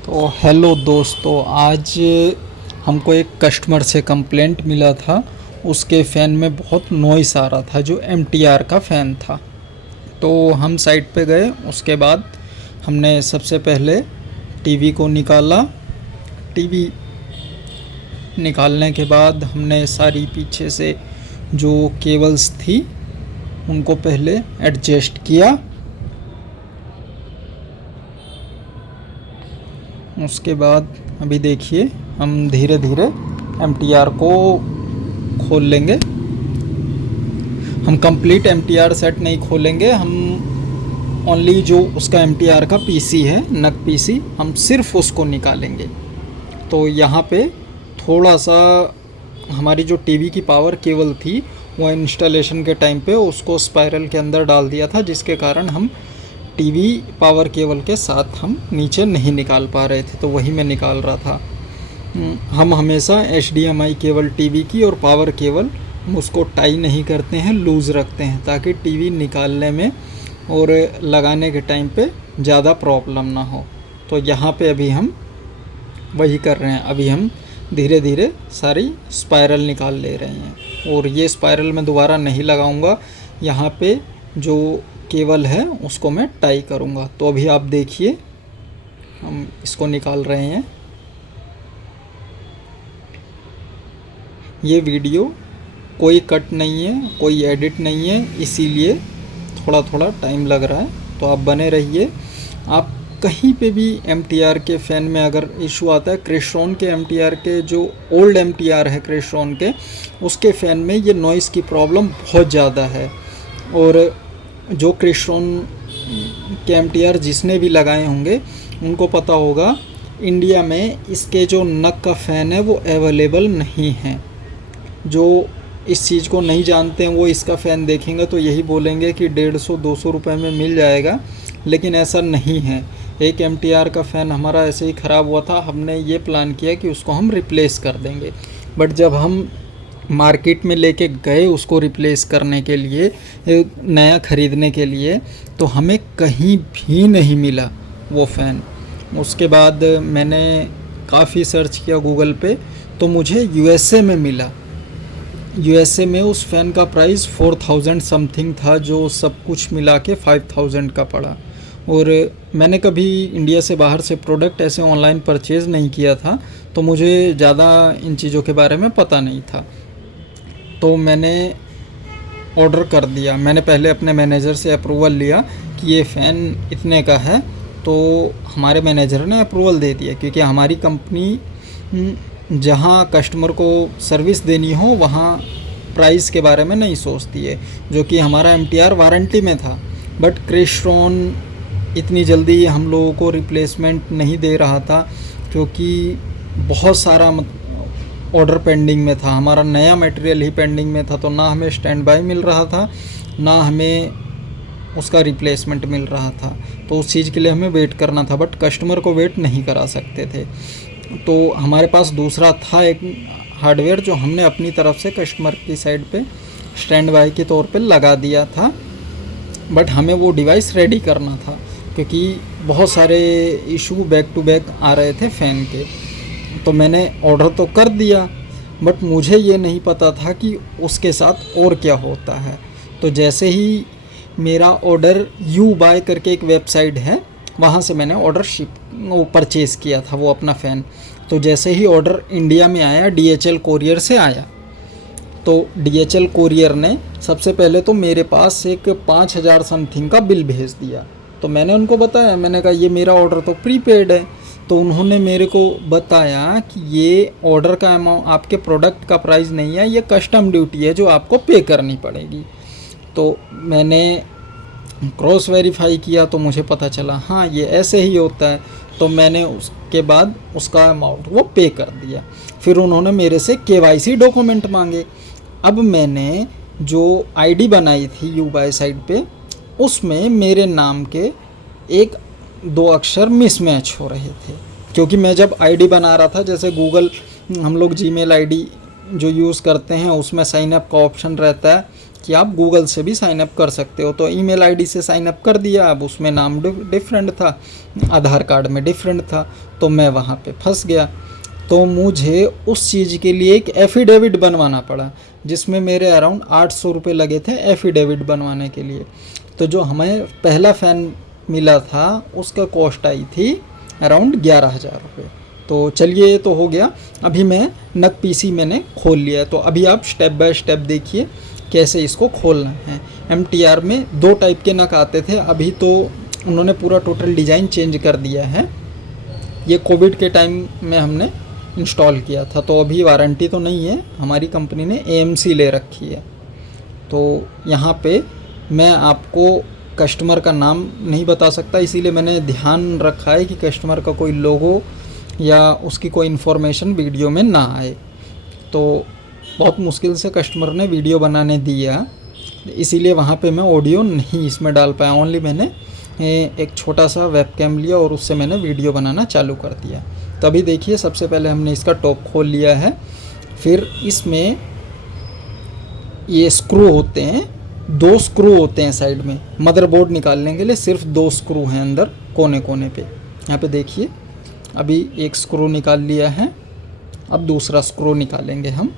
तो हेलो दोस्तों, आज हमको एक कस्टमर से कंप्लेंट मिला था। उसके फ़ैन में बहुत नॉइस आ रहा था, जो एमटीआर का फ़ैन था। तो हम साइट पे गए। उसके बाद हमने सबसे पहले टीवी को निकाला। टीवी निकालने के बाद हमने सारी पीछे से जो केबल्स थी उनको पहले एडजस्ट किया। उसके बाद अभी देखिए, हम धीरे धीरे एमटीआर को खोल लेंगे। हम कंप्लीट एमटीआर सेट नहीं खोलेंगे, हम ओनली जो उसका एमटीआर का पीसी है, नक पीसी, हम सिर्फ उसको निकालेंगे। तो यहाँ पे थोड़ा सा हमारी जो टीवी की पावर केबल थी वो इंस्टॉलेशन के टाइम पे उसको स्पाइरल के अंदर डाल दिया था, जिसके कारण हम टीवी पावर केबल के साथ हम नीचे नहीं निकाल पा रहे थे। तो वही मैं निकाल रहा था। हम हमेशा एचडीएमआई केबल टीवी की और पावर केबल हम उसको टाई नहीं करते हैं, लूज़ रखते हैं, ताकि टीवी निकालने में और लगाने के टाइम पे ज़्यादा प्रॉब्लम ना हो। तो यहाँ पे अभी हम वही कर रहे हैं। अभी हम धीरे धीरे सारी स्पाइरल निकाल ले रहे हैं। और ये स्पाइरल मैं दोबारा नहीं लगाऊंगा, यहाँ पे जो केबल है उसको मैं टाई करूंगा। तो अभी आप देखिए, हम इसको निकाल रहे हैं। ये वीडियो कोई कट नहीं है, कोई एडिट नहीं है, इसीलिए थोड़ा थोड़ा टाइम लग रहा है। तो आप बने रहिए। आप कहीं पे भी एमटीआर के फ़ैन में अगर इशू आता है, क्रिस्टॉन के एमटीआर के जो ओल्ड एमटीआर है क्रिस्टॉन के, उसके फ़ैन में ये नॉइज़ की प्रॉब्लम बहुत ज़्यादा है। और जो क्रिस्टॉन के एमटीआर जिसने भी लगाए होंगे उनको पता होगा, इंडिया में इसके जो नक का फ़ैन है वो अवेलेबल नहीं है। जो इस चीज़ को नहीं जानते हैं वो इसका फ़ैन देखेंगे तो यही बोलेंगे कि 150-200 रुपये में मिल जाएगा, लेकिन ऐसा नहीं है। एक एमटीआर का फ़ैन हमारा ऐसे ही ख़राब हुआ था। हमने ये प्लान किया कि उसको हम रिप्लेस कर देंगे, बट जब हम मार्केट में लेके गए उसको रिप्लेस करने के लिए, नया ख़रीदने के लिए, तो हमें कहीं भी नहीं मिला वो फ़ैन। उसके बाद मैंने काफ़ी सर्च किया गूगल पे, तो मुझे यूएसए में मिला। यूएसए में उस फ़ैन का प्राइस 4000 समथिंग था, जो सब कुछ मिला के 5000 का पड़ा। और मैंने कभी इंडिया से बाहर से प्रोडक्ट ऐसे ऑनलाइन परचेज़ नहीं किया था, तो मुझे ज़्यादा इन चीज़ों के बारे में पता नहीं था। तो मैंने ऑर्डर कर दिया। मैंने पहले अपने मैनेजर से अप्रूवल लिया कि ये फ़ैन इतने का है, तो हमारे मैनेजर ने अप्रूवल दे दिया, क्योंकि हमारी कंपनी जहाँ कस्टमर को सर्विस देनी हो वहाँ प्राइस के बारे में नहीं सोचती है। जो कि हमारा एमटीआर वारंटी में था, बट क्रिस्टॉन इतनी जल्दी हम लोगों को रिप्लेसमेंट नहीं दे रहा था, क्योंकि बहुत सारा ऑर्डर पेंडिंग में था। हमारा नया मटेरियल ही पेंडिंग में था, तो ना हमें स्टैंड बाय मिल रहा था, ना हमें उसका रिप्लेसमेंट मिल रहा था। तो उस चीज़ के लिए हमें वेट करना था, बट कस्टमर को वेट नहीं करा सकते थे। तो हमारे पास दूसरा था एक हार्डवेयर, जो हमने अपनी तरफ से कस्टमर की साइड पे स्टैंड बाय के तौर पे लगा दिया था, बट हमें वो डिवाइस रेडी करना था, क्योंकि बहुत सारे इशू बैक टू बैक आ रहे थे फ़ैन के। तो मैंने ऑर्डर तो कर दिया, बट मुझे ये नहीं पता था कि उसके साथ और क्या होता है। तो जैसे ही मेरा ऑर्डर यू बाय करके एक वेबसाइट है, वहाँ से मैंने ऑर्डर वो परचेज़ किया था वो अपना फ़ैन। तो जैसे ही ऑर्डर इंडिया में आया, डीएचएल कोरियर से आया, तो डीएचएल कोरियर ने सबसे पहले तो मेरे पास एक 5000 समथिंग का बिल भेज दिया। तो मैंने उनको बताया, मैंने कहा ये मेरा ऑर्डर तो प्रीपेड है। तो उन्होंने मेरे को बताया कि ये ऑर्डर का अमाउंट, आपके प्रोडक्ट का प्राइस नहीं है, ये कस्टम ड्यूटी है जो आपको पे करनी पड़ेगी। तो मैंने क्रॉस वेरीफाई किया, तो मुझे पता चला हाँ ये ऐसे ही होता है। तो मैंने उसके बाद उसका अमाउंट वो पे कर दिया। फिर उन्होंने मेरे से केवाईसी डॉक्यूमेंट मांगे। अब मैंने जो आईडी बनाई थी यू बाय साइट पे, उसमें मेरे नाम के 1-2 अक्षर मिसमैच हो रहे थे, क्योंकि मैं जब आईडी बना रहा था, जैसे गूगल हम लोग जीमेल आईडी जो यूज़ करते हैं उसमें साइन अप का ऑप्शन रहता है, कि आप गूगल से भी साइन अप कर सकते हो। तो ईमेल आईडी से साइन अप कर दिया, अब उसमें नाम डिफरेंट था, आधार कार्ड में डिफरेंट था, तो मैं वहाँ पे फंस गया। तो मुझे उस चीज़ के लिए एक एफिडेविट बनवाना पड़ा, जिसमें मेरे अराउंड 800 रुपये लगे थे एफिडेविट बनवाने के लिए। तो जो हमें पहला फ़ैन मिला था उसका कॉस्ट आई थी अराउंड 11,000 रुपये। तो चलिए ये तो हो गया। अभी मैं नग पीसी मैंने खोल लिया है, तो अभी आप स्टेप बाय स्टेप देखिए कैसे इसको खोलना है। एमटीआर में 2 टाइप के नग आते थे, अभी तो उन्होंने पूरा टोटल डिज़ाइन चेंज कर दिया है। ये कोविड के टाइम में हमने इंस्टॉल किया था, तो अभी वारंटी तो नहीं है, हमारी कंपनी ने एएमसी ले रखी है। तो यहाँ पे मैं आपको कस्टमर का नाम नहीं बता सकता, इसीलिए मैंने ध्यान रखा है कि कस्टमर का कोई लोगो या उसकी कोई इन्फॉर्मेशन वीडियो में ना आए। तो बहुत मुश्किल से कस्टमर ने वीडियो बनाने दिया, इसीलिए वहाँ पे मैं ऑडियो नहीं इसमें डाल पाया। ओनली मैंने एक छोटा सा वेबकैम लिया और उससे मैंने वीडियो बनाना चालू कर दिया। तो अभी देखिए, सबसे पहले हमने इसका टॉप खोल लिया है, फिर इसमें ये स्क्रू होते हैं, 2 स्क्रू होते हैं साइड में। मदरबोर्ड निकालने के लिए सिर्फ 2 स्क्रू हैं अंदर कोने कोने पे। यहाँ पे देखिए, अभी एक स्क्रू निकाल लिया है, अब दूसरा स्क्रू निकालेंगे हम।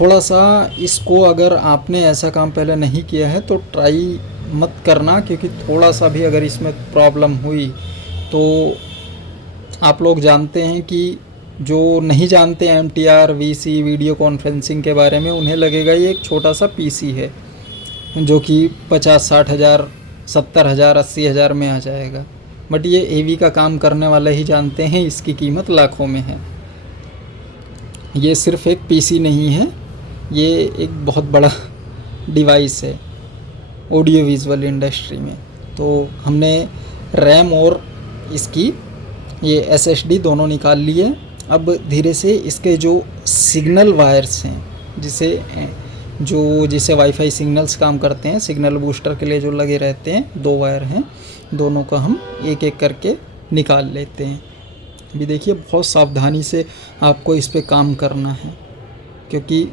थोड़ा सा इसको, अगर आपने ऐसा काम पहले नहीं किया है तो ट्राई मत करना, क्योंकि थोड़ा सा भी अगर इसमें प्रॉब्लम हुई तो आप लोग जानते हैं कि जो नहीं जानते एमटीआर वीसी वीडियो कॉन्फ्रेंसिंग के बारे में, उन्हें लगेगा ये एक छोटा सा पीसी है जो कि 50-60 हज़ार 70 हज़ार 80 हज़ार में आ जाएगा। बट ये एवी का काम करने वाले ही जानते हैं, इसकी कीमत लाखों में है। ये सिर्फ एक पीसी नहीं है, ये एक बहुत बड़ा डिवाइस है ऑडियो विजुअल इंडस्ट्री में। तो हमने रैम और इसकी ये एसएसडी दोनों निकाल लिए। अब धीरे से इसके जो सिग्नल वायर्स हैं, जिसे वाईफाई सिग्नल्स काम करते हैं, सिग्नल बूस्टर के लिए जो लगे रहते हैं, 2 वायर हैं, दोनों को हम एक एक करके निकाल लेते हैं। अभी देखिए, बहुत सावधानी से आपको इस पे काम करना है, क्योंकि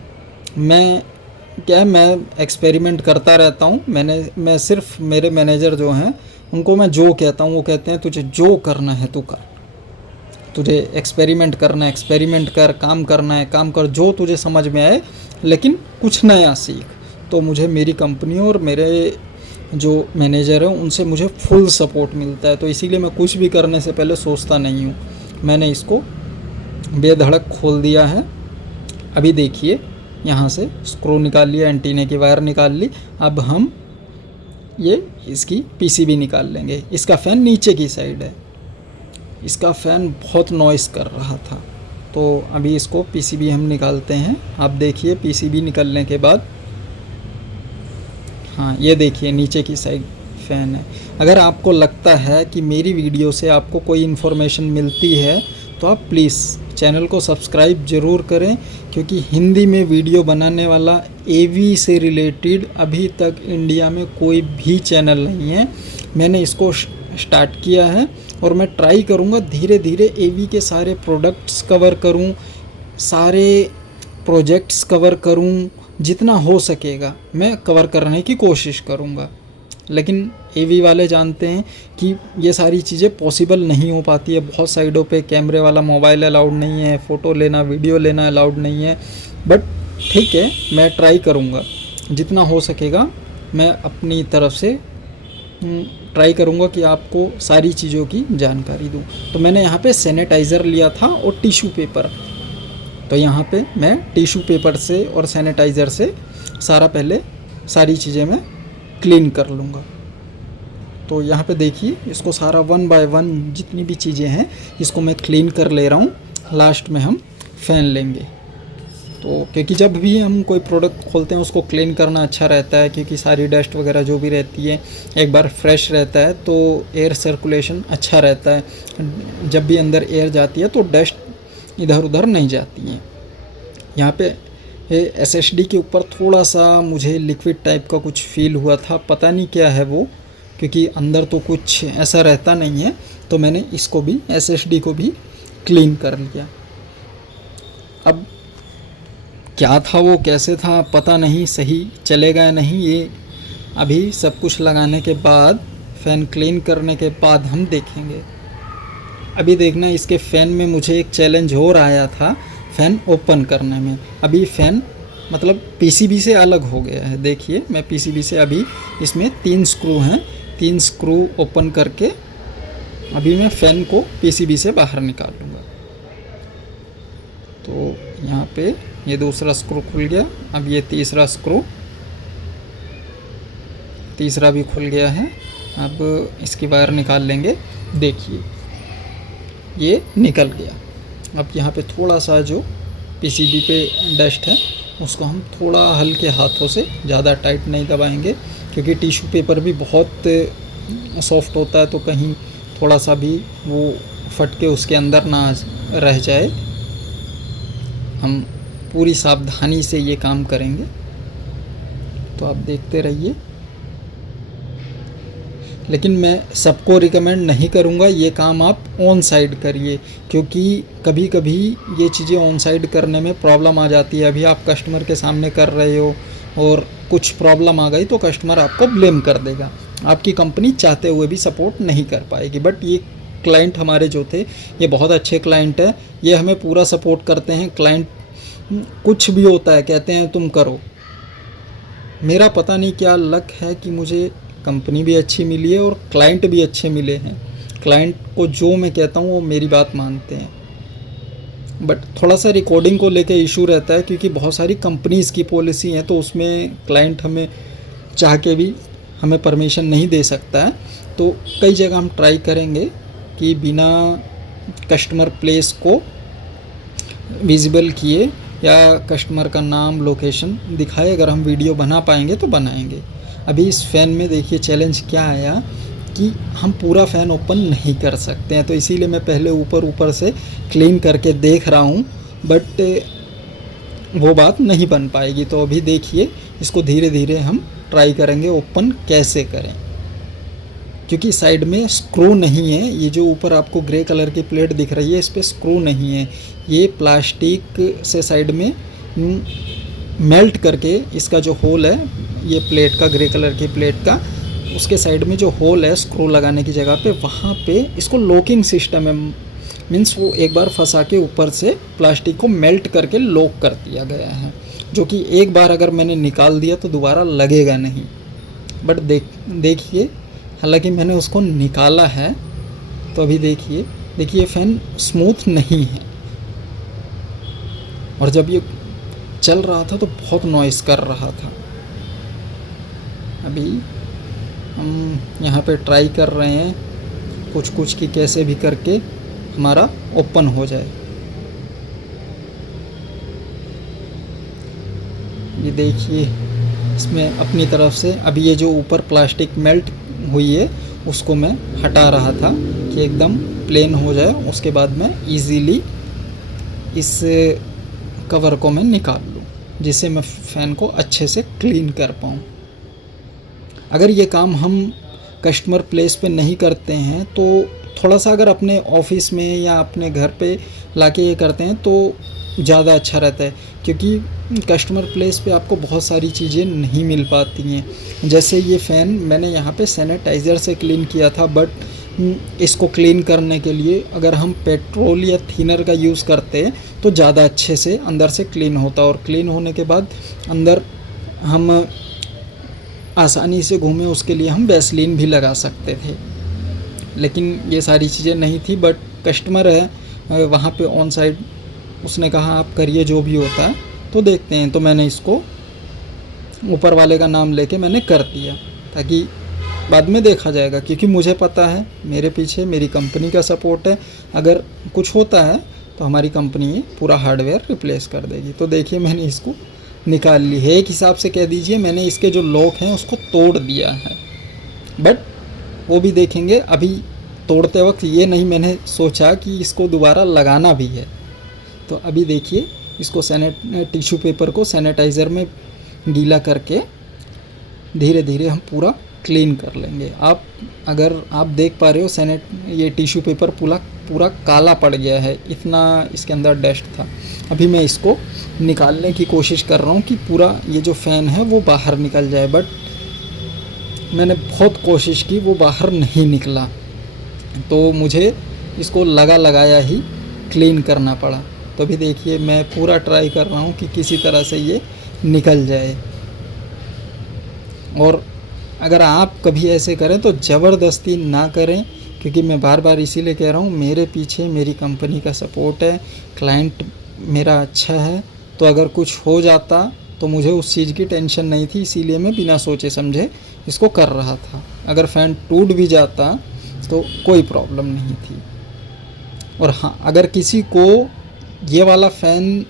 मैं एक्सपेरिमेंट करता रहता हूँ। मैं सिर्फ, मेरे मैनेजर जो हैं उनको मैं जो कहता हूँ वो कहते हैं तुझे जो करना है तू कर, तुझे एक्सपेरिमेंट करना है एक्सपेरिमेंट कर, काम करना है काम कर, जो तुझे समझ में आए, लेकिन कुछ नया सीख। तो मुझे मेरी कंपनी और मेरे जो मैनेजर हैं उनसे मुझे फुल सपोर्ट मिलता है। तो इसीलिए मैं कुछ भी करने से पहले सोचता नहीं हूँ। मैंने इसको बेधड़क खोल दिया है। अभी देखिए, यहाँ से स्क्रू निकाल लिया, एंटीने की वायर निकाल ली। अब हम ये इसकी पीसीबी निकाल लेंगे। इसका फ़ैन नीचे की साइड है, इसका फ़ैन बहुत नॉइस कर रहा था, तो अभी इसको पीसीबी हम निकालते हैं। आप देखिए, पीसीबी निकलने के बाद, हाँ ये देखिए नीचे की साइड फ़ैन है। अगर आपको लगता है कि मेरी वीडियो से आपको कोई इन्फॉर्मेशन मिलती है तो आप प्लीज़ चैनल को सब्सक्राइब ज़रूर करें, क्योंकि हिंदी में वीडियो बनाने वाला एवी से रिलेटेड अभी तक इंडिया में कोई भी चैनल नहीं है। मैंने इसको स्टार्ट किया है और मैं ट्राई करूँगा धीरे धीरे एवी के सारे प्रोडक्ट्स कवर करूँ, सारे प्रोजेक्ट्स कवर करूँ, जितना हो सकेगा मैं कवर करने की कोशिश करूँगा। लेकिन एवी वाले जानते हैं कि ये सारी चीज़ें पॉसिबल नहीं हो पाती है। बहुत साइडों पे कैमरे वाला मोबाइल अलाउड नहीं है, फ़ोटो लेना वीडियो लेना अलाउड नहीं है। बट ठीक है, मैं ट्राई करूँगा, जितना हो सकेगा मैं अपनी तरफ से ट्राई करूँगा कि आपको सारी चीज़ों की जानकारी दूँ। तो मैंने यहाँ पे सैनिटाइज़र लिया था और टिश्यू पेपर। तो यहाँ पे मैं टिश्यू पेपर से और सैनिटाइज़र से पहले सारी चीज़ें मैं क्लीन कर लूँगा। तो यहाँ पे देखिए, इसको सारा 1 बाय 1 जितनी भी चीज़ें हैं इसको मैं क्लीन कर ले रहा हूँ। लास्ट में हम फ़ैन लेंगे। तो क्योंकि जब भी हम कोई प्रोडक्ट खोलते हैं उसको क्लीन करना अच्छा रहता है, क्योंकि सारी डस्ट वगैरह जो भी रहती है एक बार फ्रेश रहता है तो एयर सर्कुलेशन अच्छा रहता है। जब भी अंदर एयर जाती है तो डस्ट इधर उधर नहीं जाती हैं। यहाँ पे एसएसडी के ऊपर थोड़ा सा मुझे लिक्विड टाइप का कुछ फील हुआ था, पता नहीं क्या है वो, क्योंकि अंदर तो कुछ ऐसा रहता नहीं है। तो मैंने इसको भी, एसएसडी को भी क्लीन कर लिया। अब क्या था वो, कैसे था पता नहीं, सही चलेगा या नहीं, ये अभी सब कुछ लगाने के बाद, फ़ैन क्लीन करने के बाद हम देखेंगे। अभी देखना, इसके फ़ैन में मुझे एक चैलेंज और आया था फ़ैन ओपन करने में। अभी फ़ैन मतलब पीसीबी से अलग हो गया है। देखिए मैं पीसीबी से, अभी इसमें 3 स्क्रू हैं, 3 स्क्रू ओपन करके अभी मैं फ़ैन को पीसीबी से बाहर निकाल लूँगा। तो यहाँ पे ये दूसरा स्क्रू खुल गया, अब ये तीसरा स्क्रू, तीसरा भी खुल गया है। अब इसकी वायर निकाल लेंगे। देखिए ये निकल गया। अब यहाँ पे थोड़ा सा जो पीसीबी पे डस्ट है उसको हम थोड़ा हल्के हाथों से, ज़्यादा टाइट नहीं दबाएंगे क्योंकि टिश्यू पेपर भी बहुत सॉफ्ट होता है, तो कहीं थोड़ा सा भी वो फट के उसके अंदर ना रह जाए। हम पूरी सावधानी से ये काम करेंगे, तो आप देखते रहिए। लेकिन मैं सबको रिकमेंड नहीं करूँगा ये काम आप ऑन साइड करिए, क्योंकि कभी कभी ये चीज़ें ऑन साइड करने में प्रॉब्लम आ जाती है। अभी आप कस्टमर के सामने कर रहे हो और कुछ प्रॉब्लम आ गई तो कस्टमर आपको ब्लेम कर देगा, आपकी कंपनी चाहते हुए भी सपोर्ट नहीं कर पाएगी। बट ये क्लाइंट हमारे जो थे ये बहुत अच्छे क्लाइंट हैं, ये हमें पूरा सपोर्ट करते हैं। क्लाइंट कुछ भी होता है कहते हैं तुम करो। मेरा पता नहीं क्या लक है कि मुझे कंपनी भी अच्छी मिली है और क्लाइंट भी अच्छे मिले हैं। क्लाइंट को जो मैं कहता हूँ वो मेरी बात मानते हैं। बट थोड़ा सा रिकॉर्डिंग को लेके इशू रहता है क्योंकि बहुत सारी कंपनीज़ की पॉलिसी हैं, तो उसमें क्लाइंट हमें चाह के भी हमें परमिशन नहीं दे सकता है। तो कई जगह हम ट्राई करेंगे कि बिना कस्टमर प्लेस को विजिबल किए या कस्टमर का नाम, लोकेशन दिखाए, अगर हम वीडियो बना पाएंगे तो बनाएंगे। अभी इस फ़ैन में देखिए चैलेंज क्या आया कि हम पूरा फ़ैन ओपन नहीं कर सकते हैं, तो इसीलिए मैं पहले ऊपर से क्लीन करके देख रहा हूँ, बट वो बात नहीं बन पाएगी। तो अभी देखिए इसको धीरे धीरे हम ट्राई करेंगे ओपन कैसे करें, क्योंकि साइड में स्क्रू नहीं है। ये जो ऊपर आपको ग्रे कलर की प्लेट दिख रही है इस पर स्क्रू नहीं है, ये प्लास्टिक से साइड में मेल्ट करके इसका जो होल है, ये प्लेट का, ग्रे कलर की प्लेट का, उसके साइड में जो होल है स्क्रू लगाने की जगह पे, वहाँ पे इसको लॉकिंग सिस्टम है। मीन्स वो एक बार फंसा के ऊपर से प्लास्टिक को मेल्ट करके लॉक कर दिया गया है, जो कि एक बार अगर मैंने निकाल दिया तो दोबारा लगेगा नहीं। बट देखिए हालांकि मैंने उसको निकाला है, तो अभी देखिए फ़ैन स्मूथ नहीं है, और जब ये चल रहा था तो बहुत नॉइस कर रहा था। अभी हम यहाँ पे ट्राई कर रहे हैं कुछ की कैसे भी करके हमारा ओपन हो जाए। ये देखिए इसमें अपनी तरफ से अभी ये जो ऊपर प्लास्टिक मेल्ट हुई है उसको मैं हटा रहा था कि एकदम प्लेन हो जाए, उसके बाद मैं इजीली इस कवर को मैं निकाल लूँ, जिससे मैं फ़ैन को अच्छे से क्लीन कर पाऊँ। अगर ये काम हम कस्टमर प्लेस पे नहीं करते हैं तो थोड़ा सा अगर अपने ऑफिस में या अपने घर पे लाके ये करते हैं तो ज़्यादा अच्छा रहता है, क्योंकि कस्टमर प्लेस पे आपको बहुत सारी चीज़ें नहीं मिल पाती हैं। जैसे ये फ़ैन मैंने यहाँ पे सैनिटाइज़र से क्लीन किया था, बट इसको क्लीन करने के लिए अगर हम पेट्रोल या थिनर का यूज़ करते हैं तो ज़्यादा अच्छे से अंदर से क्लीन होता, और क्लीन होने के बाद अंदर हम आसानी से घूमें उसके लिए हम वैसलीन भी लगा सकते थे। लेकिन ये सारी चीज़ें नहीं थी, बट कस्टमर है वहाँ पे ऑन साइड, उसने कहा आप करिए जो भी होता है तो देखते हैं। तो मैंने इसको ऊपर वाले का नाम लेके मैंने कर दिया, ताकि बाद में देखा जाएगा, क्योंकि मुझे पता है मेरे पीछे मेरी कंपनी का सपोर्ट है। अगर कुछ होता है तो हमारी कंपनी पूरा हार्डवेयर रिप्लेस कर देगी। तो देखिए मैंने इसको निकाल ली है, एक हिसाब से कह दीजिए मैंने इसके जो लॉक हैं उसको तोड़ दिया है। बट वो भी देखेंगे, अभी तोड़ते वक्त ये नहीं मैंने सोचा कि इसको दोबारा लगाना भी है। तो अभी देखिए इसको टिश्यू पेपर को सैनिटाइज़र में गीला करके धीरे धीरे हम पूरा क्लीन कर लेंगे। अगर आप देख पा रहे हो ये टिश्यू पेपर पूरा पूरा काला पड़ गया है, इतना इसके अंदर डस्ट था। अभी मैं इसको निकालने की कोशिश कर रहा हूँ कि पूरा ये जो फ़ैन है वो बाहर निकल जाए, बट मैंने बहुत कोशिश की, वो बाहर नहीं निकला, तो मुझे इसको लगाया ही क्लीन करना पड़ा। तो अभी देखिए मैं पूरा ट्राई कर रहा हूँ कि किसी तरह से ये निकल जाए। और अगर आप कभी ऐसे करें तो ज़बरदस्ती ना करें, क्योंकि मैं बार बार इसीलिए कह रहा हूँ, मेरे पीछे मेरी कंपनी का सपोर्ट है, क्लाइंट मेरा अच्छा है, तो अगर कुछ हो जाता तो मुझे उस चीज़ की टेंशन नहीं थी, इसीलिए मैं बिना सोचे समझे इसको कर रहा था। अगर फ़ैन टूट भी जाता तो कोई प्रॉब्लम नहीं थी। और हाँ, अगर किसी को ये वाला फ़ैन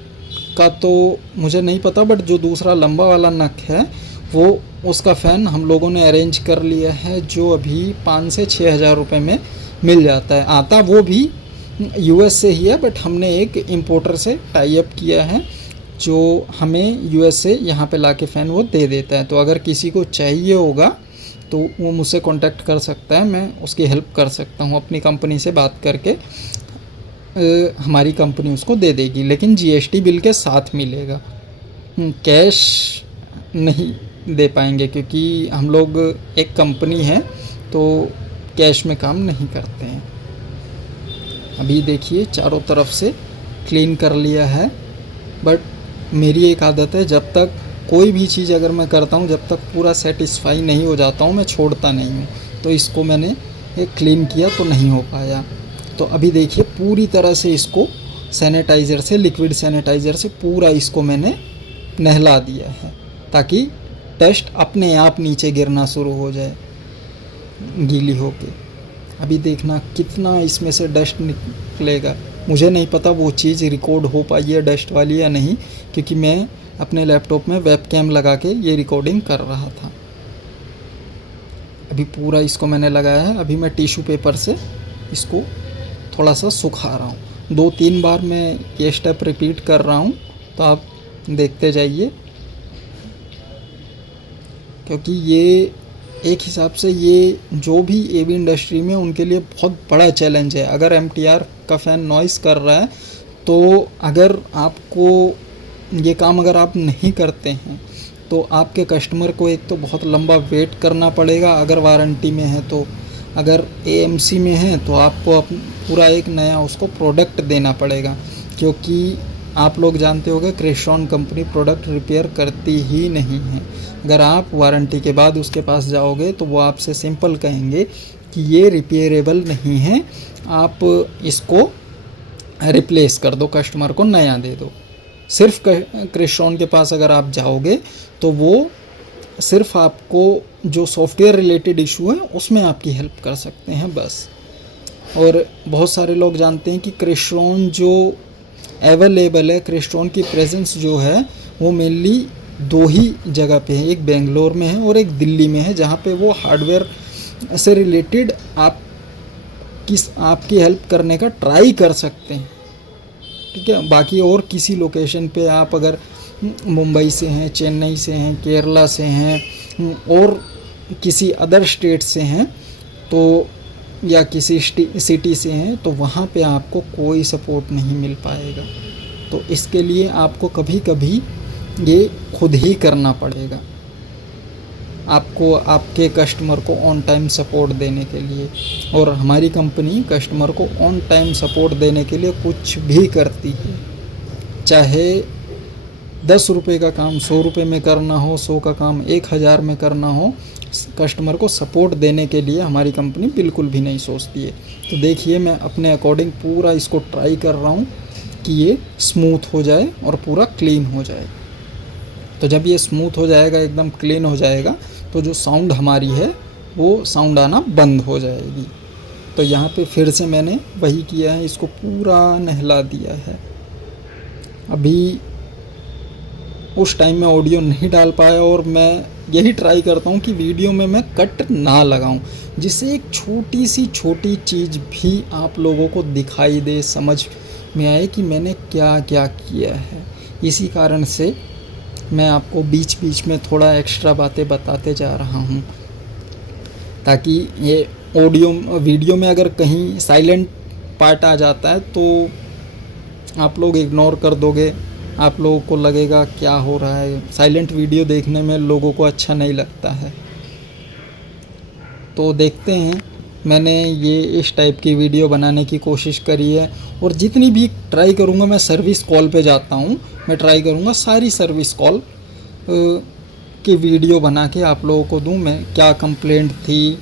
का तो मुझे नहीं पता, बट जो दूसरा लंबा वाला नक है वो उसका फ़ैन हम लोगों ने अरेंज कर लिया है, जो अभी 5 से 6 हज़ार रुपये में मिल जाता है। आता वो भी यूएस से ही है, बट हमने एक इम्पोर्टर से टाई अप किया है जो हमें यूएस से यहाँ पे लाके फ़ैन वो दे देता है। तो अगर किसी को चाहिए होगा तो वो मुझसे कांटेक्ट कर सकता है, मैं उसकी हेल्प कर सकता हूँ। अपनी कंपनी से बात करके हमारी कंपनी उसको दे देगी, लेकिन जीएसटी बिल के साथ मिलेगा। कैश नहीं दे पाएंगे, क्योंकि हम लोग एक कंपनी है तो कैश में काम नहीं करते हैं। अभी देखिए चारों तरफ से क्लीन कर लिया है, बट मेरी एक आदत है, जब तक कोई भी चीज़ अगर मैं करता हूँ, जब तक पूरा सेटिस्फाई नहीं हो जाता हूँ मैं छोड़ता नहीं हूँ। तो इसको मैंने एक क्लीन किया तो नहीं हो पाया। तो अभी देखिए पूरी तरह से इसको सैनिटाइज़र से, लिक्विड सैनिटाइज़र से पूरा इसको मैंने नहला दिया है, ताकि डस्ट अपने आप नीचे गिरना शुरू हो जाए गीली होके। अभी देखना कितना इसमें से डस्ट निकलेगा। मुझे नहीं पता वो चीज़ रिकॉर्ड हो पाई है डस्ट वाली या नहीं, क्योंकि मैं अपने लैपटॉप में वेबकैम लगा के ये रिकॉर्डिंग कर रहा था। अभी पूरा इसको मैंने लगाया है। अभी मैं टिश्यू पेपर से इसको थोड़ा सा सुखा रहा हूँ। 2-3 बार मैं ये स्टेप रिपीट कर रहा हूँ, तो आप देखते जाइए, क्योंकि ये एक हिसाब से ये जो भी एवी इंडस्ट्री में उनके लिए बहुत बड़ा चैलेंज है। अगर एमटीआर का फ़ैन नॉइज़ कर रहा है, तो अगर आपको ये काम अगर आप नहीं करते हैं तो आपके कस्टमर को एक तो बहुत लंबा वेट करना पड़ेगा अगर वारंटी में है तो। अगर एएमसी में है तो आपको पूरा एक नया उसको प्रोडक्ट देना पड़ेगा, क्योंकि आप लोग जानते होंगे क्रिस्टॉन कंपनी प्रोडक्ट रिपेयर करती ही नहीं है। अगर आप वारंटी के बाद उसके पास जाओगे तो वो आपसे सिंपल कहेंगे कि ये रिपेयरेबल नहीं है, आप इसको रिप्लेस कर दो, कस्टमर को नया दे दो। सिर्फ क्रिस्टॉन के पास अगर आप जाओगे तो वो सिर्फ आपको जो सॉफ्टवेयर रिलेटेड इशू है उसमें आपकी हेल्प कर सकते हैं बस। और बहुत सारे लोग जानते हैं कि क्रिस्टॉन जो अवेलेबल है, क्रिस्टॉन की प्रेजेंस जो है वो मेनली 2 ही जगह पे है, एक बेंगलोर में है और एक दिल्ली में है, जहाँ पे वो हार्डवेयर से रिलेटेड आपकी हेल्प करने का ट्राई कर सकते हैं, ठीक है। बाकी और किसी लोकेशन पे आप अगर मुंबई से हैं, चेन्नई से हैं, केरला से हैं और किसी अदर स्टेट से हैं तो, या किसी सिटी से हैं, तो वहाँ पे आपको कोई सपोर्ट नहीं मिल पाएगा। तो इसके लिए आपको कभी कभी ये खुद ही करना पड़ेगा, आपको आपके कस्टमर को ऑन टाइम सपोर्ट देने के लिए। और हमारी कंपनी कस्टमर को ऑन टाइम सपोर्ट देने के लिए कुछ भी करती है, चाहे 10 रुपये का काम 100 रुपये में करना हो, 100 का काम 1000 में करना हो, कस्टमर को सपोर्ट देने के लिए हमारी कंपनी बिल्कुल भी नहीं सोचती है। तो देखिए मैं अपने अकॉर्डिंग पूरा इसको ट्राई कर रहा हूँ कि ये स्मूथ हो जाए और पूरा क्लीन हो जाए। तो जब ये स्मूथ हो जाएगा, एकदम क्लीन हो जाएगा, तो जो साउंड हमारी है वो साउंड आना बंद हो जाएगी। तो यहाँ पे फिर से मैंने वही किया है, इसको पूरा नहला दिया है। अभी उस टाइम में ऑडियो नहीं डाल पाया और मैं यही ट्राई करता हूँ कि वीडियो में मैं कट ना लगाऊँ, जिससे एक छोटी सी छोटी चीज़ भी आप लोगों को दिखाई दे, समझ में आए कि मैंने क्या क्या किया है। इसी कारण से मैं आपको बीच बीच में थोड़ा एक्स्ट्रा बातें बताते जा रहा हूँ, ताकि ये वीडियो में अगर कहीं साइलेंट पार्ट आ जाता है तो आप लोग इग्नोर कर दोगे, आप लोगों को लगेगा क्या हो रहा है। साइलेंट वीडियो देखने में लोगों को अच्छा नहीं लगता है। तो देखते हैं, मैंने ये इस टाइप की वीडियो बनाने की कोशिश करी है, और जितनी भी ट्राई करूँगा, मैं सर्विस कॉल पे जाता हूँ, मैं ट्राई करूँगा सारी सर्विस कॉल की वीडियो बना के आप लोगों को दूँ। मैं क्या कंप्लेंट थी,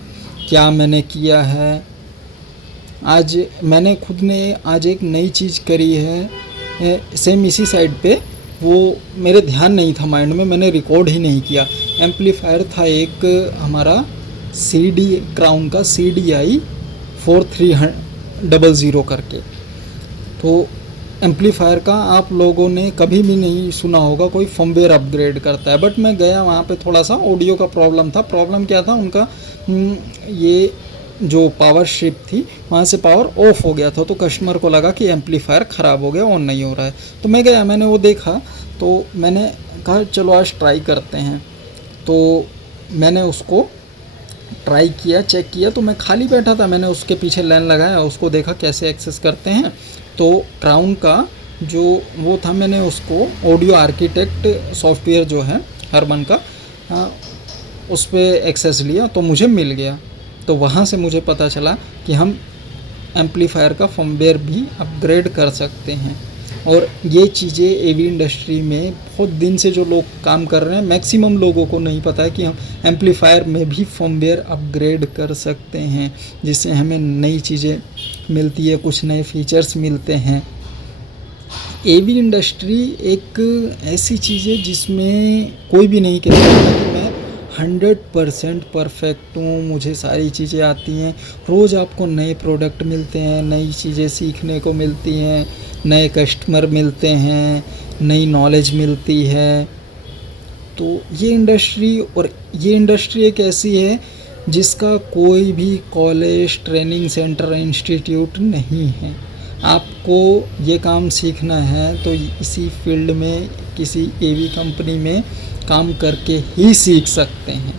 क्या मैंने किया है। आज मैंने खुद ने आज एक नई चीज़ करी है, सेम इसी साइड पे, वो मेरे ध्यान नहीं था माइंड में, मैंने रिकॉर्ड ही नहीं किया। एम्पलीफायर था एक हमारा CD क्राउन का CDI 4300 करके। तो एम्पलीफायर का आप लोगों ने कभी भी नहीं सुना होगा कोई फर्मवेयर अपग्रेड करता है, बट मैं गया वहाँ पे, थोड़ा सा ऑडियो का प्रॉब्लम था। प्रॉब्लम क्या था उनका, ये जो पावर स्ट्रिप थी वहाँ से पावर ऑफ हो गया था, तो कस्टमर को लगा कि एम्पलीफायर ख़राब हो गया, ऑन नहीं हो रहा है। तो मैं गया, मैंने वो देखा, तो मैंने कहा चलो आज ट्राई करते हैं। तो मैंने उसको ट्राई किया, चेक किया। तो मैं खाली बैठा था, मैंने उसके पीछे लाइन लगाया, उसको देखा कैसे एक्सेस करते हैं। तो क्राउन का जो वो था, मैंने उसको ऑडियो आर्किटेक्ट सॉफ्टवेयर जो है हरमन का, उस पर एक्सेस लिया तो मुझे मिल गया। तो वहाँ से मुझे पता चला कि हम एम्पलीफायर का फर्मवेयर भी अपग्रेड कर सकते हैं। और ये चीज़ें एवी इंडस्ट्री में बहुत दिन से जो लोग काम कर रहे हैं, मैक्सिमम लोगों को नहीं पता है कि हम एम्पलीफायर में भी फर्मवेयर अपग्रेड कर सकते हैं, जिससे हमें नई चीज़ें मिलती है, कुछ नए फीचर्स मिलते हैं। एवी इंडस्ट्री एक ऐसी चीज़ है जिसमें कोई भी नहीं कह सकता कि मैं 100% परफेक्ट हूँ, मुझे सारी चीज़ें आती हैं। रोज़ आपको नए प्रोडक्ट मिलते हैं, नई चीज़ें सीखने को मिलती हैं, नए कस्टमर मिलते हैं, नई नॉलेज मिलती है। तो ये इंडस्ट्री एक ऐसी है जिसका कोई भी कॉलेज, ट्रेनिंग सेंटर, इंस्टीट्यूट नहीं है। आपको ये काम सीखना है तो इसी फील्ड में किसी एवी कंपनी में काम करके ही सीख सकते हैं।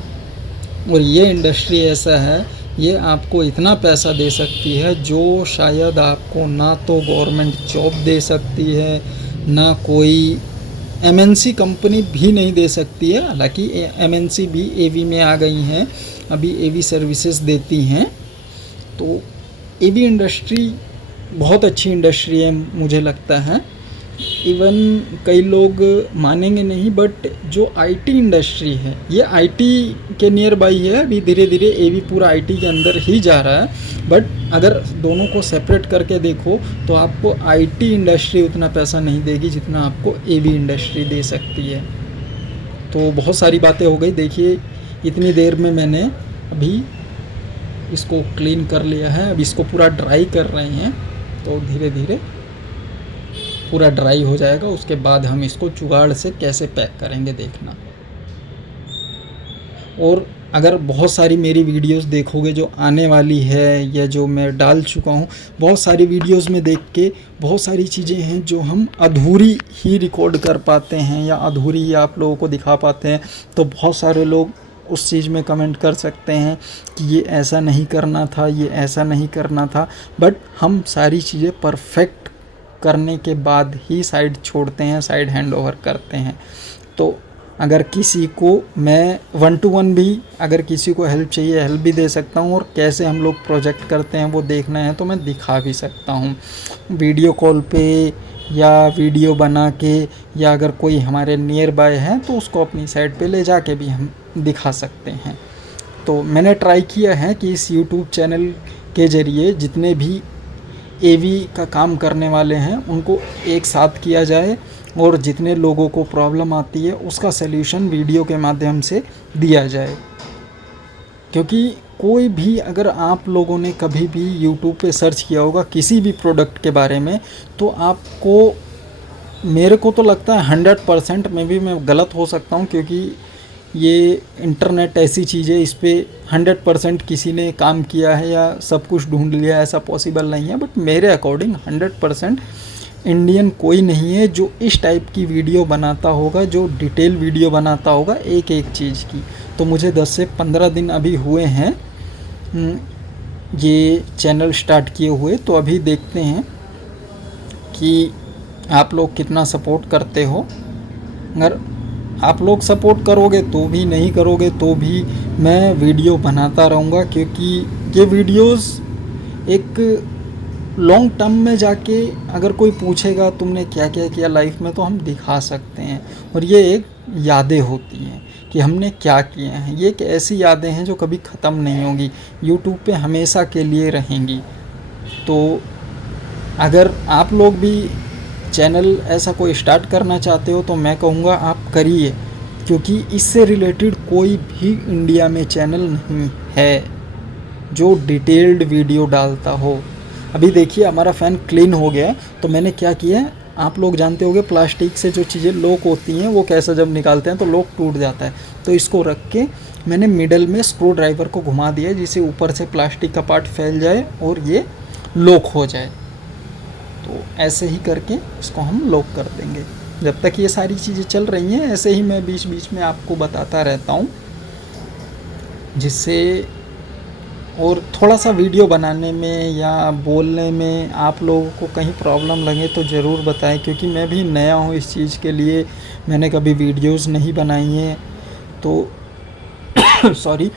और ये इंडस्ट्री ऐसा है, ये आपको इतना पैसा दे सकती है जो शायद आपको ना तो गवर्नमेंट जॉब दे सकती है, ना कोई MNC कंपनी भी नहीं दे सकती है। हालांकि MNC भी एवी में आ गई हैं, अभी एवी सर्विसेज देती हैं। तो एवी इंडस्ट्री बहुत अच्छी इंडस्ट्री है मुझे लगता है। इवन कई लोग मानेंगे नहीं, बट जो IT इंडस्ट्री है, ये IT के नियर बाई है। अभी धीरे धीरे एवी पूरा IT के अंदर ही जा रहा है। बट अगर दोनों को सेपरेट करके देखो तो आपको IT इंडस्ट्री उतना पैसा नहीं देगी जितना आपको एवी इंडस्ट्री दे सकती है। तो बहुत सारी बातें हो गई। देखिए इतनी देर में मैंने अभी इसको क्लीन कर लिया है, अब इसको पूरा ड्राई कर रहे हैं। तो धीरे धीरे पूरा ड्राई हो जाएगा, उसके बाद हम इसको जुगाड़ से कैसे पैक करेंगे देखना। और अगर बहुत सारी मेरी वीडियोस देखोगे जो आने वाली है या जो मैं डाल चुका हूँ, बहुत सारी वीडियोस में देख के बहुत सारी चीज़ें हैं जो हम अधूरी ही रिकॉर्ड कर पाते हैं या अधूरी ही आप लोगों को दिखा पाते हैं। तो बहुत सारे लोग उस चीज़ में कमेंट कर सकते हैं कि ये ऐसा नहीं करना था, ये ऐसा नहीं करना था। बट हम सारी चीज़ें परफेक्ट करने के बाद ही साइड छोड़ते हैं, साइड हैंड ओवर करते हैं। तो अगर किसी को मैं 1 to 1 भी, अगर किसी को हेल्प चाहिए, हेल्प भी दे सकता हूँ। और कैसे हम लोग प्रोजेक्ट करते हैं वो देखना है तो मैं दिखा भी सकता हूँ वीडियो कॉल पे, या वीडियो बना के, या अगर कोई हमारे नियर बाय है तो उसको अपनी साइड पे ले जाके भी हम दिखा सकते हैं। तो मैंने ट्राई किया है कि इस YouTube चैनल के ज़रिए जितने भी एवी का काम करने वाले हैं उनको एक साथ किया जाए, और जितने लोगों को प्रॉब्लम आती है उसका सल्यूशन वीडियो के माध्यम से दिया जाए। क्योंकि कोई भी, अगर आप लोगों ने कभी भी YouTube पे सर्च किया होगा किसी भी प्रोडक्ट के बारे में, तो आपको, मेरे को तो लगता है 100%, में भी मैं गलत हो सकता हूँ क्योंकि ये इंटरनेट ऐसी चीज़ है, इस पर 100% किसी ने काम किया है या सब कुछ ढूंढ लिया, ऐसा पॉसिबल नहीं है। बट मेरे अकॉर्डिंग 100% इंडियन कोई नहीं है जो इस टाइप की वीडियो बनाता होगा, जो डिटेल वीडियो बनाता होगा एक एक चीज़ की। तो मुझे 10 से 15 दिन अभी हुए हैं ये चैनल स्टार्ट किए हुए। तो अभी देखते हैं कि आप लोग कितना सपोर्ट करते हो। अगर आप लोग सपोर्ट करोगे तो भी, नहीं करोगे तो भी मैं वीडियो बनाता रहूँगा, क्योंकि ये वीडियोस एक लॉन्ग टर्म में जाके अगर कोई पूछेगा तुमने क्या क्या किया लाइफ में, तो हम दिखा सकते हैं। और ये एक यादें होती हैं कि हमने क्या किए हैं। ये एक ऐसी यादें हैं जो कभी ख़त्म नहीं होगी, यूट्यूब पे हमेशा के लिए रहेंगी। तो अगर आप लोग भी चैनल ऐसा कोई स्टार्ट करना चाहते हो तो मैं कहूँगा आप करिए, क्योंकि इससे रिलेटेड कोई भी इंडिया में चैनल नहीं है जो डिटेल्ड वीडियो डालता हो। अभी देखिए हमारा फ़ैन क्लीन हो गया है, तो मैंने क्या किया है, आप लोग जानते होंगे प्लास्टिक से जो चीज़ें लॉक होती हैं वो कैसा जब निकालते हैं तो लॉक टूट जाता है। तो इसको रख के मैंने मिडल में स्क्रू ड्राइवर को घुमा दिया, जिससे ऊपर से प्लास्टिक का पार्ट फैल जाए और ये लॉक हो जाए। तो ऐसे ही करके इसको हम लॉक कर देंगे। जब तक ये सारी चीज़ें चल रही हैं ऐसे ही मैं बीच बीच में आपको बताता रहता हूँ, जिससे और थोड़ा सा वीडियो बनाने में या बोलने में आप लोगों को कहीं प्रॉब्लम लगे तो ज़रूर बताएं, क्योंकि मैं भी नया हूँ इस चीज़ के लिए, मैंने कभी वीडियोस नहीं बनाई हैं। तो सॉरी,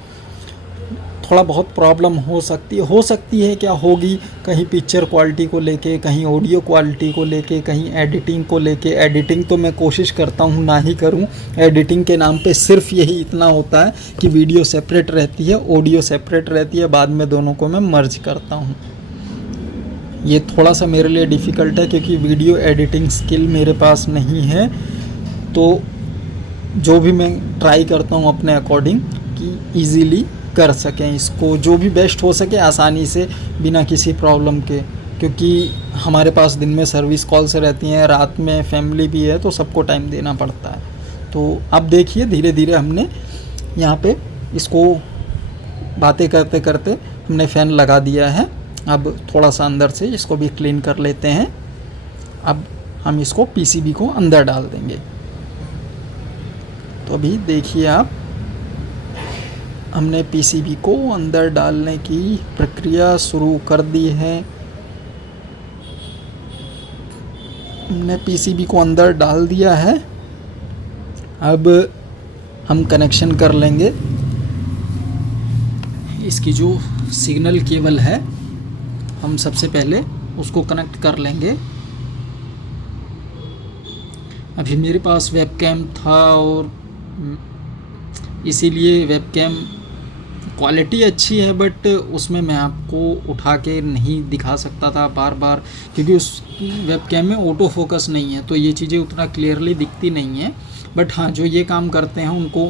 थोड़ा बहुत प्रॉब्लम हो सकती है क्या होगी, कहीं पिक्चर क्वालिटी को लेके, कहीं ऑडियो क्वालिटी को लेके, कहीं एडिटिंग को लेके। एडिटिंग तो मैं कोशिश करता हूँ ना ही करूँ। एडिटिंग के नाम पे सिर्फ यही इतना होता है कि वीडियो सेपरेट रहती है, ऑडियो सेपरेट रहती है, बाद में दोनों को मैं मर्ज करता हूँ। ये थोड़ा सा मेरे लिए डिफ़िकल्ट है, क्योंकि वीडियो एडिटिंग स्किल मेरे पास नहीं है। तो जो भी मैं ट्राई करता हूँ अपने अकॉर्डिंग कि ईज़िली कर सकें इसको, जो भी बेस्ट हो सके आसानी से, बिना किसी प्रॉब्लम के। क्योंकि हमारे पास दिन में सर्विस कॉल्स रहती हैं, रात में फैमिली भी है, तो सबको टाइम देना पड़ता है। तो अब देखिए धीरे धीरे हमने यहाँ पे इसको बातें करते करते हमने फ़ैन लगा दिया है। अब थोड़ा सा अंदर से इसको भी क्लीन कर लेते हैं। अब हम इसको पीसीबी को अंदर डाल देंगे। तो अभी देखिए आप, हमने पीसीबी को अंदर डालने की प्रक्रिया शुरू कर दी है। हमने पीसीबी को अंदर डाल दिया है। अब हम कनेक्शन कर लेंगे। इसकी जो सिग्नल केबल है हम सबसे पहले उसको कनेक्ट कर लेंगे। अभी मेरे पास वेबकैम था और इसीलिए वेबकैम क्वालिटी अच्छी है, बट उसमें मैं आपको उठा के नहीं दिखा सकता था बार बार, क्योंकि उस वेबकैम में ऑटो फोकस नहीं है, तो ये चीज़ें उतना क्लियरली दिखती नहीं है। बट हाँ, जो ये काम करते हैं उनको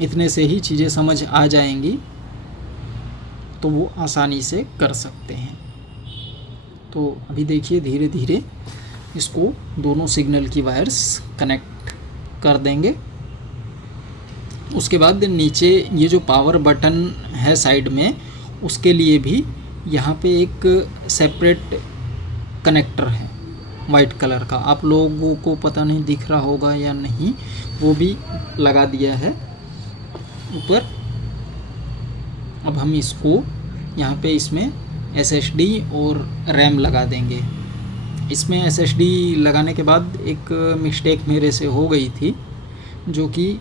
इतने से ही चीज़ें समझ आ जाएंगी, तो वो आसानी से कर सकते हैं। तो अभी देखिए धीरे धीरे इसको दोनों सिग्नल की वायर्स कनेक्ट कर देंगे। उसके बाद नीचे ये जो पावर बटन है साइड में, उसके लिए भी यहाँ पे एक सेपरेट कनेक्टर है वाइट कलर का, आप लोगों को पता नहीं दिख रहा होगा या नहीं, वो भी लगा दिया है ऊपर। अब हम इसको यहाँ पे इसमें SSD और रैम लगा देंगे। इसमें SSD लगाने के बाद एक मिस्टेक मेरे से हो गई थी, जो कि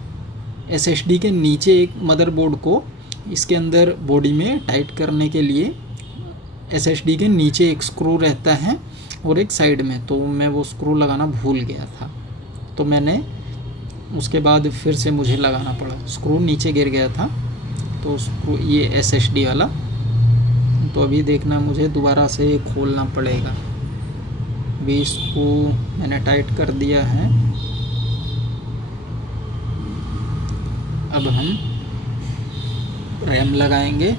SSD के नीचे एक मदरबोर्ड को इसके अंदर बॉडी में टाइट करने के लिए SSD के नीचे एक स्क्रू रहता है और एक साइड में, तो मैं वो स्क्रू लगाना भूल गया था। तो मैंने उसके बाद फिर से मुझे लगाना पड़ा, स्क्रू नीचे गिर गया था, तो स्क्रू ये SSD वाला, तो अभी देखना मुझे दोबारा से खोलना पड़ेगा। अभी इसको मैंने टाइट कर दिया है। अब हम रैम लगाएंगे।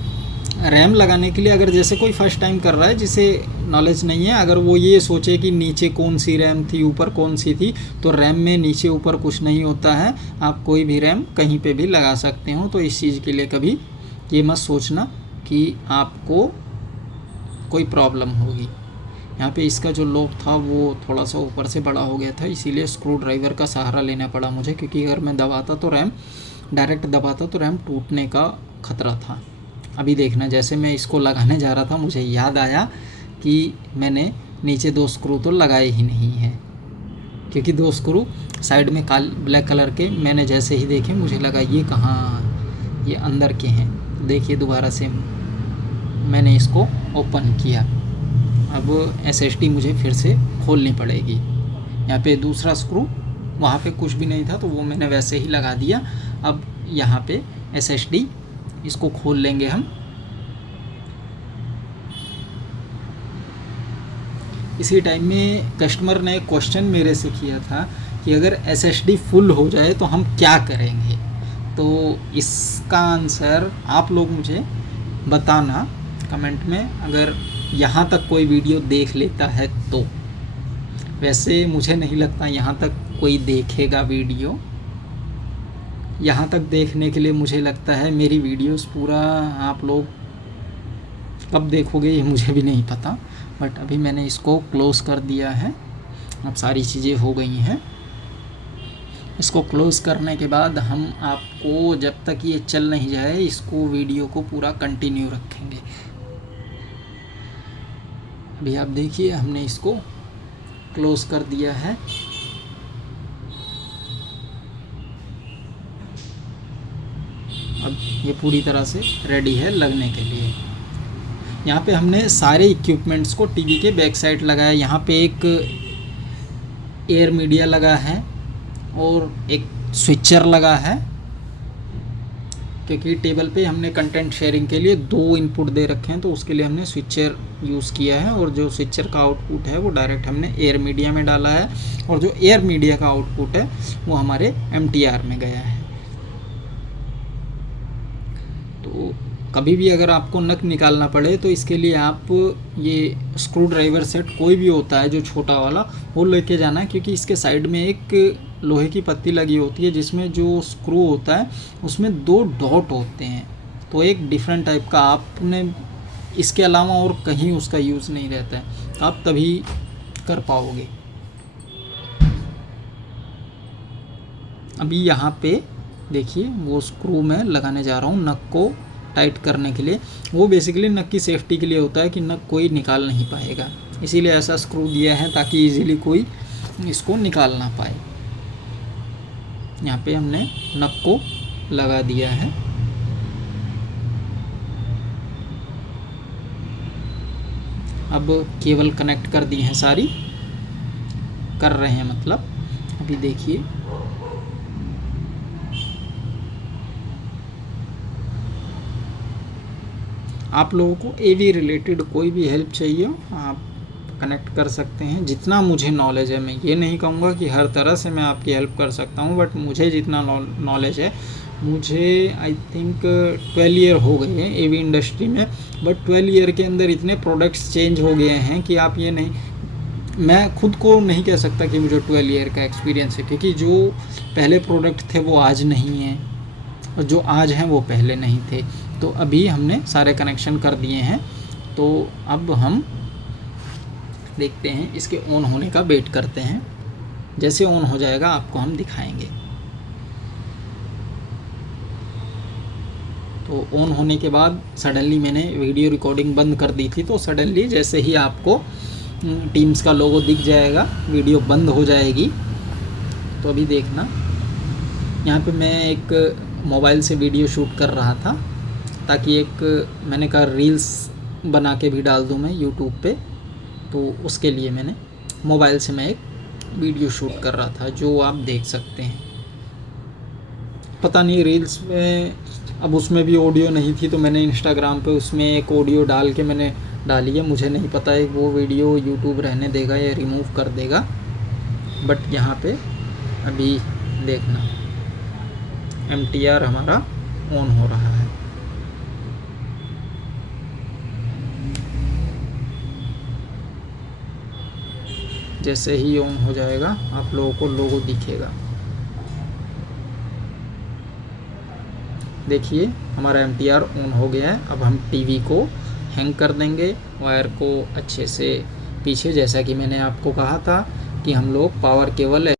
रैम लगाने के लिए अगर जैसे कोई फर्स्ट टाइम कर रहा है, जिसे नॉलेज नहीं है, अगर वो ये सोचे कि नीचे कौन सी रैम थी ऊपर कौन सी थी, तो रैम में नीचे ऊपर कुछ नहीं होता है, आप कोई भी रैम कहीं पे भी लगा सकते हो। तो इस चीज़ के लिए कभी ये मत सोचना कि आपको कोई प्रॉब्लम होगी। यहाँ पे इसका जो लॉक था वो थोड़ा सा ऊपर से बड़ा हो गया था, इसीलिए स्क्रू ड्राइवर का सहारा लेना पड़ा मुझे, क्योंकि अगर मैं दबाता तो रैम डायरेक्ट दबाता तो रैम टूटने का खतरा था। अभी देखना, जैसे मैं इसको लगाने जा रहा था मुझे याद आया कि मैंने नीचे 2 स्क्रू तो लगाए ही नहीं हैं, क्योंकि 2 स्क्रू साइड में ब्लैक कलर के मैंने जैसे ही देखे मुझे लगा ये कहाँ, ये अंदर के हैं। देखिए दोबारा से मैंने इसको ओपन किया। अब SSD मुझे फिर से खोलनी पड़ेगी। यहाँ पे दूसरा स्क्रू, वहाँ पे कुछ भी नहीं था तो वो मैंने वैसे ही लगा दिया। अब यहाँ पे SSD इसको खोल लेंगे हम। इसी टाइम में कस्टमर ने क्वेश्चन मेरे से किया था कि अगर SSD फुल हो जाए तो हम क्या करेंगे। तो इसका आंसर आप लोग मुझे बताना कमेंट में, अगर यहाँ तक कोई वीडियो देख लेता है तो। वैसे मुझे नहीं लगता यहाँ तक कोई देखेगा वीडियो। यहाँ तक देखने के लिए मुझे लगता है मेरी वीडियोस पूरा आप लोग कब देखोगे ये मुझे भी नहीं पता, बट अभी मैंने इसको क्लोज़ कर दिया है। अब सारी चीज़ें हो गई हैं। इसको क्लोज़ करने के बाद हम आपको जब तक ये चल नहीं जाए इसको वीडियो को पूरा कंटिन्यू रखेंगे। अभी आप देखिए हमने इसको क्लोज़ कर दिया है। अब ये पूरी तरह से रेडी है लगने के लिए। यहाँ पे हमने सारे इक्विपमेंट्स को टीवी के बैक साइड लगाया। यहाँ पे एक एयर मीडिया लगा है और एक स्विचर लगा है, क्योंकि टेबल पे हमने कंटेंट शेयरिंग के लिए 2 इनपुट दे रखे हैं तो उसके लिए हमने स्विचर यूज़ किया है। और जो स्विचर का आउटपुट है वो डायरेक्ट हमने एयर मीडिया में डाला है, और जो एयर मीडिया का आउटपुट है वो हमारे MTR में गया है। तो कभी भी अगर आपको नक निकालना पड़े तो इसके लिए आप ये स्क्रू ड्राइवर सेट कोई भी होता है जो छोटा वाला वो लेके जाना है, क्योंकि इसके साइड में एक लोहे की पत्ती लगी होती है जिसमें जो स्क्रू होता है उसमें 2 डॉट होते हैं। तो एक डिफरेंट टाइप का, आपने इसके अलावा और कहीं उसका यूज़ नहीं रहता है, आप तभी कर पाओगे। अभी यहाँ पे देखिए वो स्क्रू मैं लगाने जा रहा हूँ नक को टाइट करने के लिए। वो बेसिकली नक की सेफ्टी के लिए होता है कि नक कोई निकाल नहीं पाएगा, इसीलिए ऐसा स्क्रू दिया है ताकि इजीली कोई इसको निकाल ना पाए। यहाँ पे हमने नक को लगा दिया है। अब केबल कनेक्ट कर दी हैं सारी, कर रहे हैं मतलब। अभी देखिए आप लोगों को AV रिलेटेड कोई भी हेल्प चाहिए आप कनेक्ट कर सकते हैं। जितना मुझे नॉलेज है, मैं ये नहीं कहूँगा कि हर तरह से मैं आपकी हेल्प कर सकता हूँ, बट मुझे जितना नॉलेज है, मुझे आई थिंक 12 ईयर हो गए हैं AV इंडस्ट्री में, बट 12 ईयर के अंदर इतने प्रोडक्ट्स चेंज हो गए हैं कि आप ये नहीं, मैं खुद को नहीं कह सकता कि मुझे 12 ईयर का एक्सपीरियंस है, क्योंकि जो पहले प्रोडक्ट थे वो आज नहीं हैं और जो आज हैं वो पहले नहीं थे। तो अभी हमने सारे कनेक्शन कर दिए हैं, तो अब हम देखते हैं, इसके ऑन होने का वेट करते हैं। जैसे ऑन हो जाएगा आपको हम दिखाएंगे। तो ऑन होने के बाद सडनली मैंने वीडियो रिकॉर्डिंग बंद कर दी थी, तो सडनली जैसे ही आपको टीम्स का लोगो दिख जाएगा वीडियो बंद हो जाएगी। तो अभी देखना, यहाँ पे मैं एक मोबाइल से वीडियो शूट कर रहा था ताकि एक मैंने कहा रील्स बना के भी डाल दूँ मैं यूट्यूब पे, तो उसके लिए मैंने मोबाइल से मैं एक वीडियो शूट कर रहा था जो आप देख सकते हैं। पता नहीं रील्स में अब उसमें भी ऑडियो नहीं थी, तो मैंने इंस्टाग्राम पे उसमें एक ऑडियो डाल के मैंने डाली है। मुझे नहीं पता है वो वीडियो यूट्यूब रहने देगा या रिमूव कर देगा, बट यहाँ पे अभी देखना MTR हमारा ऑन हो रहा है। जैसे ही ऑन हो जाएगा आप लोगों को लोगो दिखेगा। देखिए हमारा MTR ऑन हो गया है। अब हम टीवी को हैंग कर देंगे, वायर को अच्छे से पीछे, जैसा कि मैंने आपको कहा था कि हम लोग पावर केबल